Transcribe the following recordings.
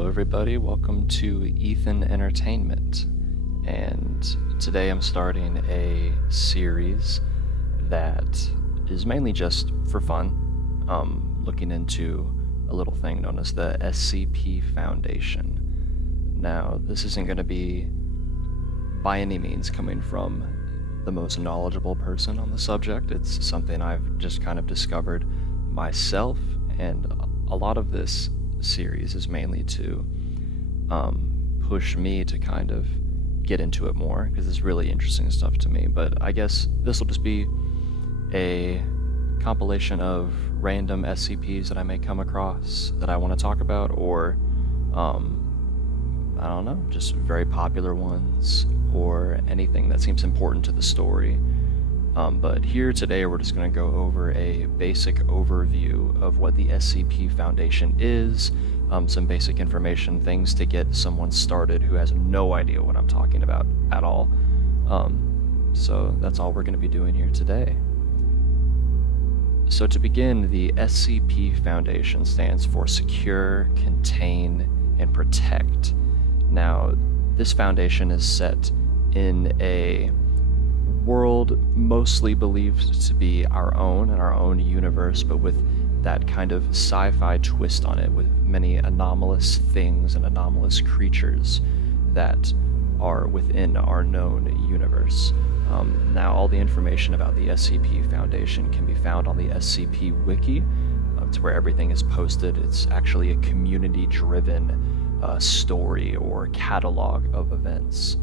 Hello, everybody. Welcome to Ethan Entertainment. And today I'm starting a series that is mainly just for fun, looking into a little thing known as the SCP Foundation. Now, this isn't going to be by any means coming from the most knowledgeable person on the subject. It's something I've just kind of discovered myself, and a lot of this series is mainly to push me to kind of get into it more, because it's really interesting stuff to me. But I guess this will just be a compilation of random SCPs that I may come across that I want to talk about, or I don't know, just very popular ones, or anything that seems important to the story. But here today we're just going to go over a basic overview of what the SCP Foundation is, some basic information, things to get someone started who has no idea what I'm talking about at all. So that's all we're going to be doing here today. So to begin, the SCP Foundation stands for Secure, Contain, and Protect. Now, this foundation is set in a world mostly believed to be our own, and our own universe, but with that kind of sci-fi twist on it, with many anomalous things and anomalous creatures that are within our known universe. Now, all the information about the SCP Foundation can be found on the SCP Wiki. It's where everything is posted. It's actually a community-driven story or catalog of events.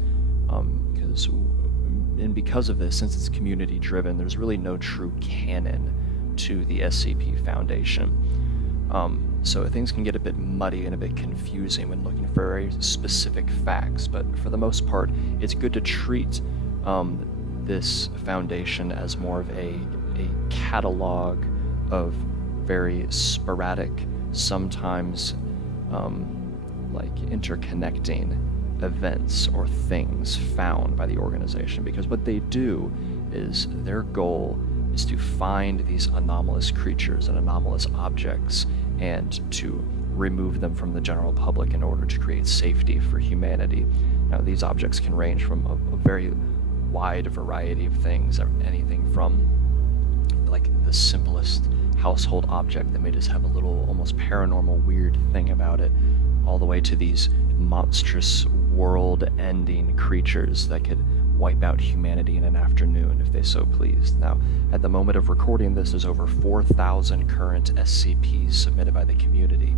Because of this, since it's community driven, there's really no true canon to the SCP Foundation. So things can get a bit muddy and a bit confusing when looking for very specific facts, but for the most part, it's good to treat this foundation as more of a catalog of very sporadic, sometimes like interconnecting events or things found by the organization, because what they do is their goal is to find these anomalous creatures and anomalous objects and to remove them from the general public in order to create safety for humanity. Now, these objects can range from a very wide variety of things, anything from like the simplest household object that may just have a little almost paranormal weird thing about it, all the way to these monstrous world-ending creatures that could wipe out humanity in an afternoon if they so pleased. Now, at the moment of recording this, there's over 4,000 current SCPs submitted by the community,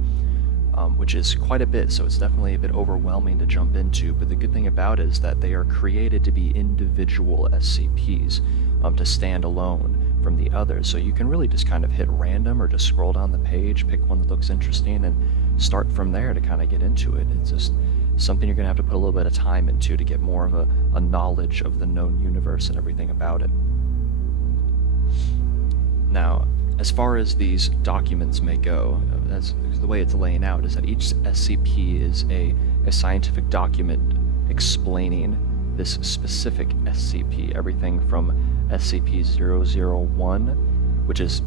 which is quite a bit, so it's definitely a bit overwhelming to jump into, but the good thing about it is that they are created to be individual SCPs, to stand alone from the others, so you can really just kind of hit random or just scroll down the page, pick one that looks interesting, and start from there to kind of get into it. It's just something you're going to have to put a little bit of time into to get more of a knowledge of the known universe and everything about it. Now, as far as these documents may go, as the way it's laying out is that each SCP is a scientific document explaining this specific SCP, everything from SCP-001, which is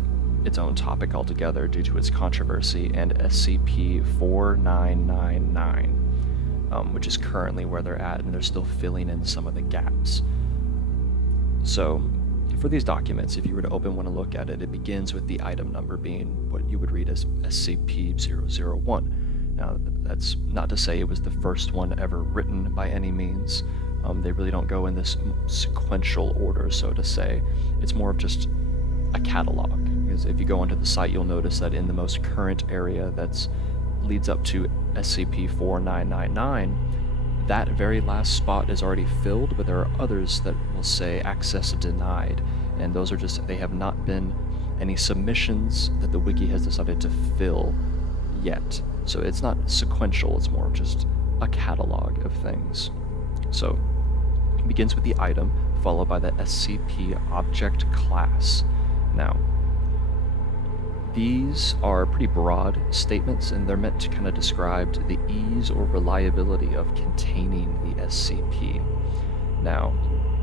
its own topic altogether due to its controversy, and SCP-4999, which is currently where they're at, and they're still filling in some of the gaps. So, for these documents, if you were to open one and look at it, it begins with the item number being what you would read as SCP-001. Now, that's not to say it was the first one ever written by any means. They really don't go in this sequential order, so to say. It's more of just a catalog. Because if you go onto the site, you'll notice that in the most current area that leads up to SCP-4999, that very last spot is already filled, but there are others that will say access denied, and those are just, they have not been any submissions that the wiki has decided to fill yet. So it's not sequential, it's more just a catalog of things. So it begins with the item, followed by the SCP object class. Now, these are pretty broad statements, and they're meant to kind of describe the ease or reliability of containing the SCP. Now,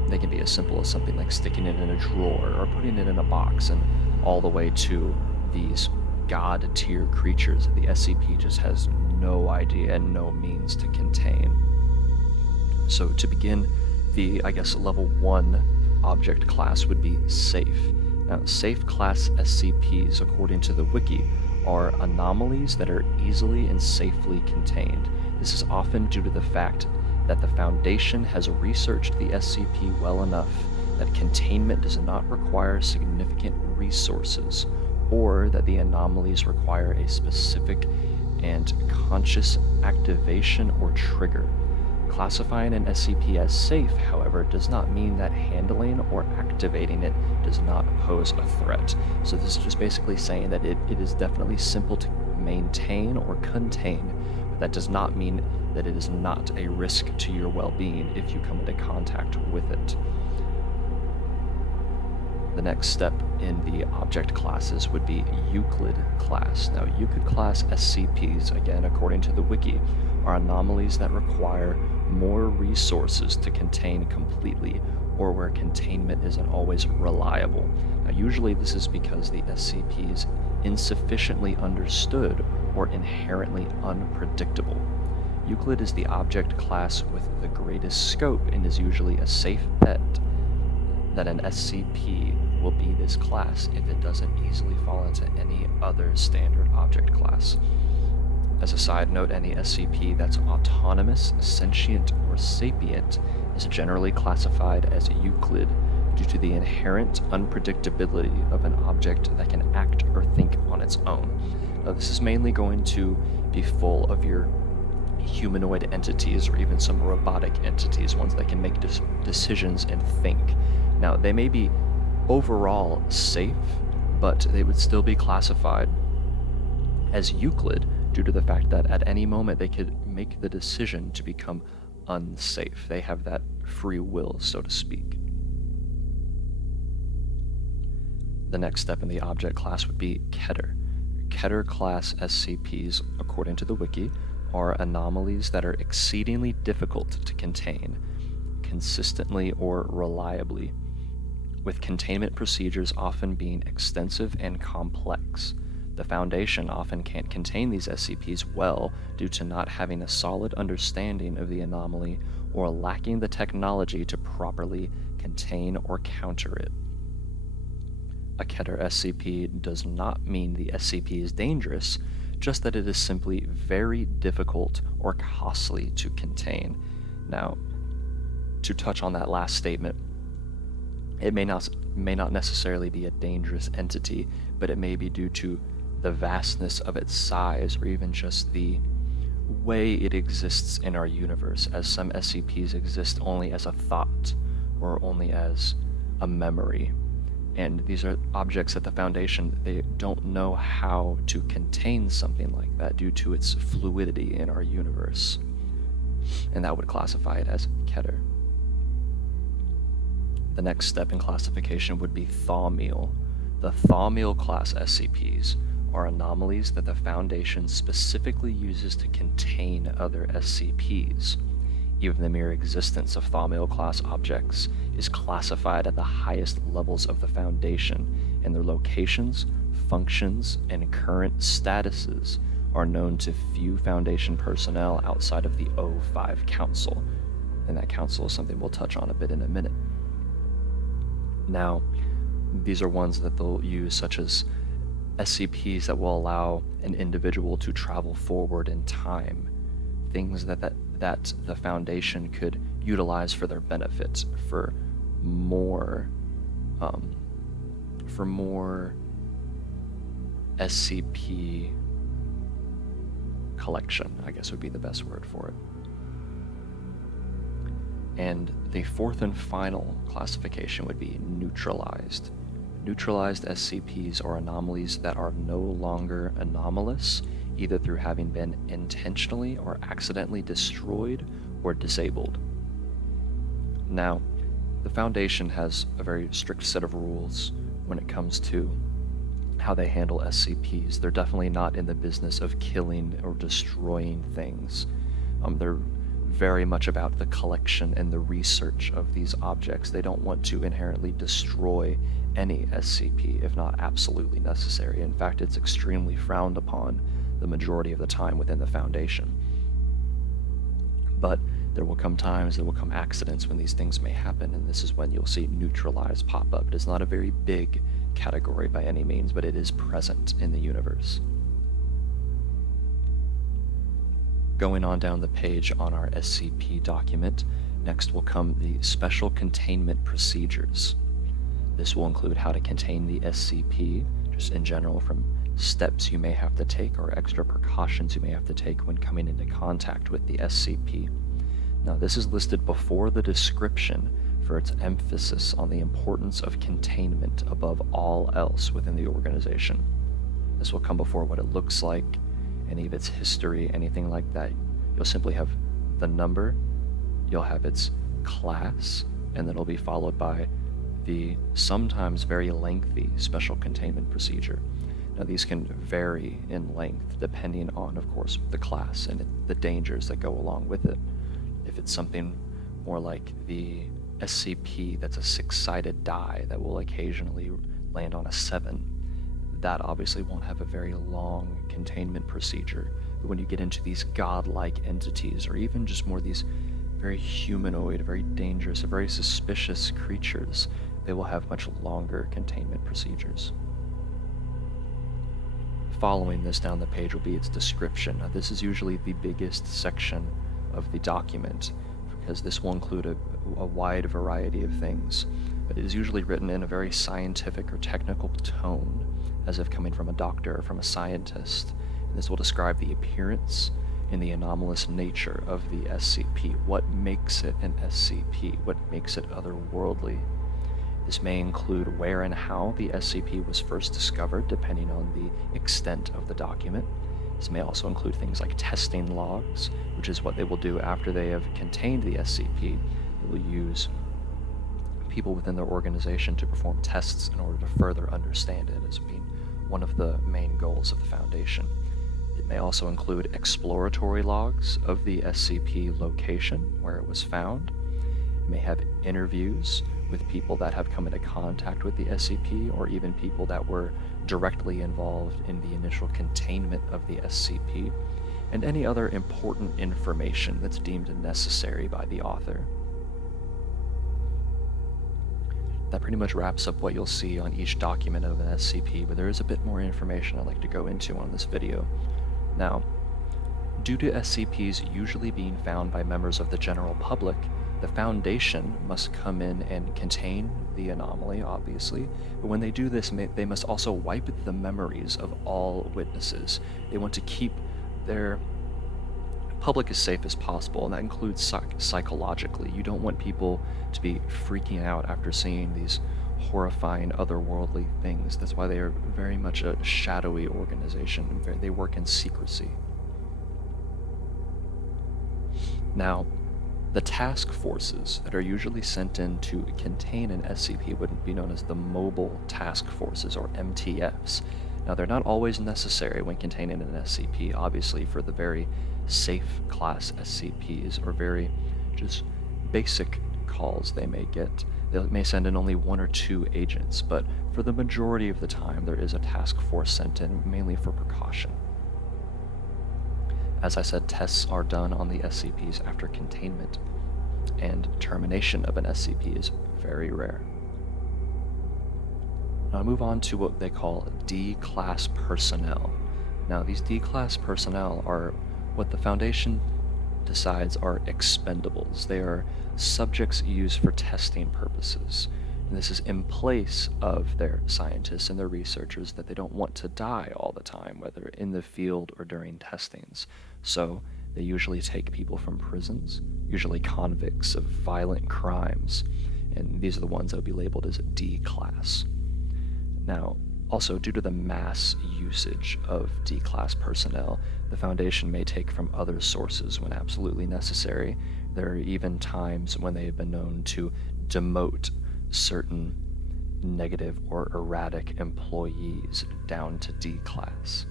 they can be as simple as something like sticking it in a drawer or putting it in a box, and all the way to these god-tier creatures that the SCP just has no idea and no means to contain. So to begin, the, I guess, level 1 object class would be safe. Now, safe class SCPs, according to the wiki, are anomalies that are easily and safely contained. This is often due to the fact that the Foundation has researched the SCP well enough that containment does not require significant resources, or that the anomalies require a specific and conscious activation or trigger. Classifying an SCP as safe, however, does not mean that handling or activating it does not pose a threat. So this is just basically saying that it is definitely simple to maintain or contain, but that does not mean that it is not a risk to your well-being if you come into contact with it. The next step in the object classes would be Euclid class. Now, Euclid class SCPs, again, according to the wiki, are anomalies that require more resources to contain completely, or where containment isn't always reliable. Now, usually this is because the SCP is insufficiently understood or inherently unpredictable. Euclid is the object class with the greatest scope and is usually a safe bet that an SCP will be this class if it doesn't easily fall into any other standard object class. As a side note, any SCP that's autonomous, sentient, or sapient is generally classified as Euclid due to the inherent unpredictability of an object that can act or think on its own. Now, this is mainly going to be full of your humanoid entities or even some robotic entities, ones that can make decisions and think. Now, they may be overall safe, but they would still be classified as Euclid due to the fact that at any moment they could make the decision to become unsafe. They have that free will, so to speak. The next step in the object class would be Keter. Keter class SCPs, according to the wiki, are anomalies that are exceedingly difficult to contain, consistently or reliably, with containment procedures often being extensive and complex. The Foundation often can't contain these SCPs well due to not having a solid understanding of the anomaly or lacking the technology to properly contain or counter it. A Keter SCP does not mean the SCP is dangerous, just that it is simply very difficult or costly to contain. Now, to touch on that last statement, it may not necessarily be a dangerous entity, but it may be due to the vastness of its size, or even just the way it exists in our universe, as some SCPs exist only as a thought, or only as a memory. And these are objects that the Foundation, they don't know how to contain something like that due to its fluidity in our universe. And that would classify it as Keter. The next step in classification would be Thaumiel. The Thaumiel class SCPs are anomalies that the Foundation specifically uses to contain other SCPs. Even the mere existence of Thaumiel class objects is classified at the highest levels of the Foundation, and their locations, functions, and current statuses are known to few Foundation personnel outside of the O5 Council, and that council is something we'll touch on a bit in a minute. Now, these are ones that they'll use, such as SCPs that will allow an individual to travel forward in time, things that the Foundation could utilize for their benefit, for more SCP collection, I guess would be the best word for it. And the fourth and final classification would be neutralized. Neutralized SCPs are anomalies that are no longer anomalous, either through having been intentionally or accidentally destroyed or disabled. Now, the Foundation has a very strict set of rules when it comes to how they handle SCPs. They're definitely not in the business of killing or destroying things. They're very much about the collection and the research of these objects. They don't want to inherently destroy any SCP if not absolutely necessary. In fact, it's extremely frowned upon the majority of the time within the Foundation. But there will come accidents when these things may happen, and this is when you'll see neutralize pop up. It is not a very big category by any means, but it is present in the universe. Going on down the page on our SCP document, next will come the Special Containment Procedures. This will include how to contain the SCP, just in general, from steps you may have to take or extra precautions you may have to take when coming into contact with the SCP. Now, this is listed before the description for its emphasis on the importance of containment above all else within the organization. This will come before what it looks like, any of its history, anything like that. You'll simply have the number, you'll have its class, and then it'll be followed by the sometimes very lengthy special containment procedure. Now, these can vary in length depending on, of course, the class and the dangers that go along with it. If it's something more like the SCP that's a 6-sided die that will occasionally land on a 7, that obviously won't have a very long containment procedure. But when you get into these godlike entities, or even just more these very humanoid, very dangerous, very suspicious creatures, they will have much longer containment procedures. Following this down the page will be its description. Now, this is usually the biggest section of the document, because this will include a wide variety of things, but it is usually written in a very scientific or technical tone, as if coming from a doctor or from a scientist. And this will describe the appearance and the anomalous nature of the SCP. What makes it an SCP? What makes it otherworldly? This may include where and how the SCP was first discovered, depending on the extent of the document. This may also include things like testing logs, which is what they will do after they have contained the SCP. They will use people within their organization to perform tests in order to further understand it, as being one of the main goals of the Foundation. It may also include exploratory logs of the SCP location, where it was found. It may have interviews with people that have come into contact with the SCP, or even people that were directly involved in the initial containment of the SCP, and any other important information that's deemed necessary by the author. That pretty much wraps up what you'll see on each document of an SCP, but there is a bit more information I'd like to go into on this video. Now, due to SCPs usually being found by members of the general public, the Foundation must come in and contain the anomaly, obviously, but when they do this, they must also wipe the memories of all witnesses. They want to keep their public as safe as possible, and that includes psychologically. You don't want people to be freaking out after seeing these horrifying otherworldly things. That's why they are very much a shadowy organization, and they work in secrecy. Now, the task forces that are usually sent in to contain an SCP would be known as the Mobile Task Forces, or MTFs. Now, they're not always necessary when containing an SCP, obviously, for the very safe class SCPs, or very just basic calls they may get. They may send in only 1 or 2 agents, but for the majority of the time, there is a task force sent in, mainly for precaution. As I said, tests are done on the SCPs after containment, and termination of an SCP is very rare. Now I move on to what they call D-class personnel. Now, these D-class personnel are what the Foundation decides are expendables. They are subjects used for testing purposes. And this is in place of their scientists and their researchers, that they don't want to die all the time, whether in the field or during testings. So they usually take people from prisons, usually convicts of violent crimes, and these are the ones that would be labeled as D-class. Now, also, due to the mass usage of D-class personnel, the Foundation may take from other sources when absolutely necessary. There are even times when they have been known to demote certain negative or erratic employees down to D-class.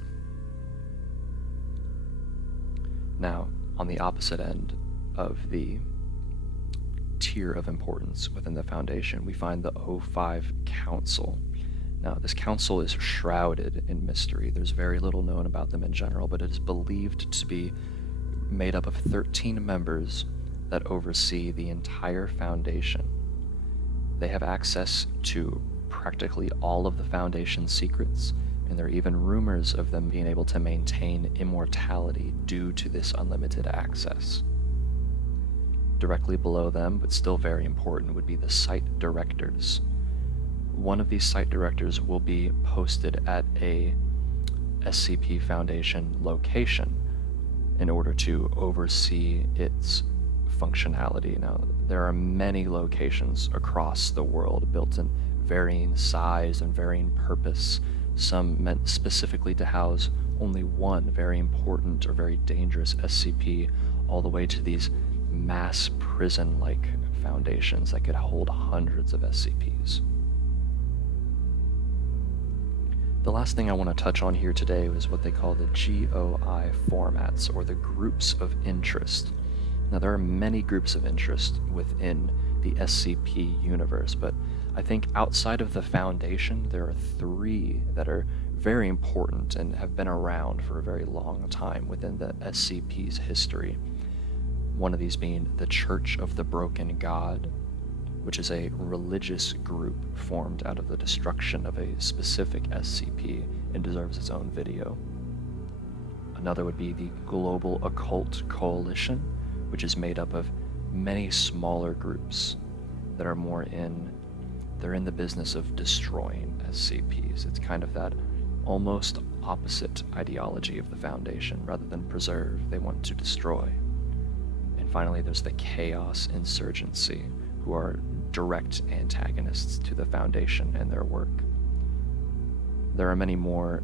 Now, on the opposite end of the tier of importance within the Foundation, we find the O5 Council. Now, this council is shrouded in mystery. There's very little known about them in general, but it is believed to be made up of 13 members that oversee the entire Foundation. They have access to practically all of the Foundation's secrets, and there are even rumors of them being able to maintain immortality due to this unlimited access. Directly below them, but still very important, would be the site directors. One of these site directors will be posted at a SCP Foundation location in order to oversee its functionality. Now, there are many locations across the world built in varying size and varying purpose, some meant specifically to house only one very important or very dangerous SCP, all the way to these mass prison-like foundations that could hold hundreds of SCPs. The last thing I want to touch on here today is what they call the GOI formats, or the groups of interest. Now, there are many groups of interest within the SCP universe, but I think outside of the Foundation, there are 3 that are very important and have been around for a very long time within the SCP's history. One of these being the Church of the Broken God, which is a religious group formed out of the destruction of a specific SCP and deserves its own video. Another would be the Global Occult Coalition, which is made up of many smaller groups that are they're in the business of destroying SCPs. It's kind of that almost opposite ideology of the Foundation. Rather than preserve, they want to destroy. And finally, there's the Chaos Insurgency, who are direct antagonists to the Foundation and their work. There are many more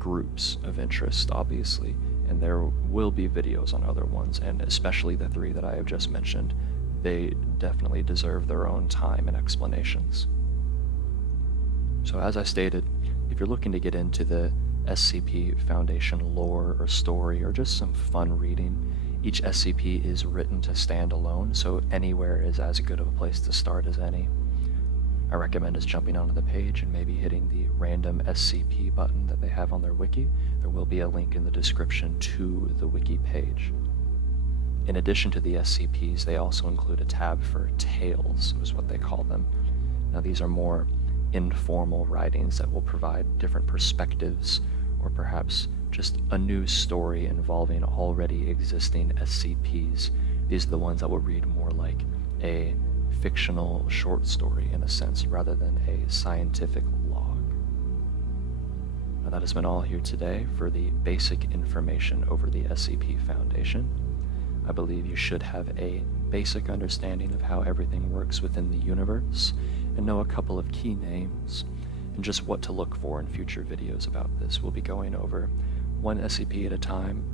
groups of interest, obviously, and there will be videos on other ones, and especially the 3 that I have just mentioned. They definitely deserve their own time and explanations. So as I stated, if you're looking to get into the SCP Foundation lore or story, or just some fun reading, each SCP is written to stand alone, so anywhere is as good of a place to start as any. I recommend just jumping onto the page and maybe hitting the random SCP button that they have on their wiki. There will be a link in the description to the wiki page. In addition to the SCPs, they also include a tab for tales, is what they call them. Now, these are more informal writings that will provide different perspectives, or perhaps just a new story involving already existing SCPs. These are the ones that will read more like a fictional short story in a sense, rather than a scientific log. Now, that has been all here today for the basic information over the SCP Foundation. I believe you should have a basic understanding of how everything works within the universe, and know a couple of key names, and just what to look for in future videos about this. We'll be going over one SCP at a time,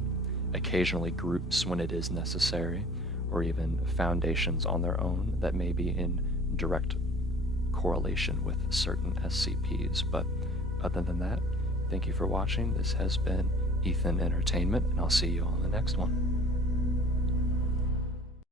occasionally groups when it is necessary, or even foundations on their own that may be in direct correlation with certain SCPs. But other than that, thank you for watching. This has been Ethan Entertainment, and I'll see you on the next one.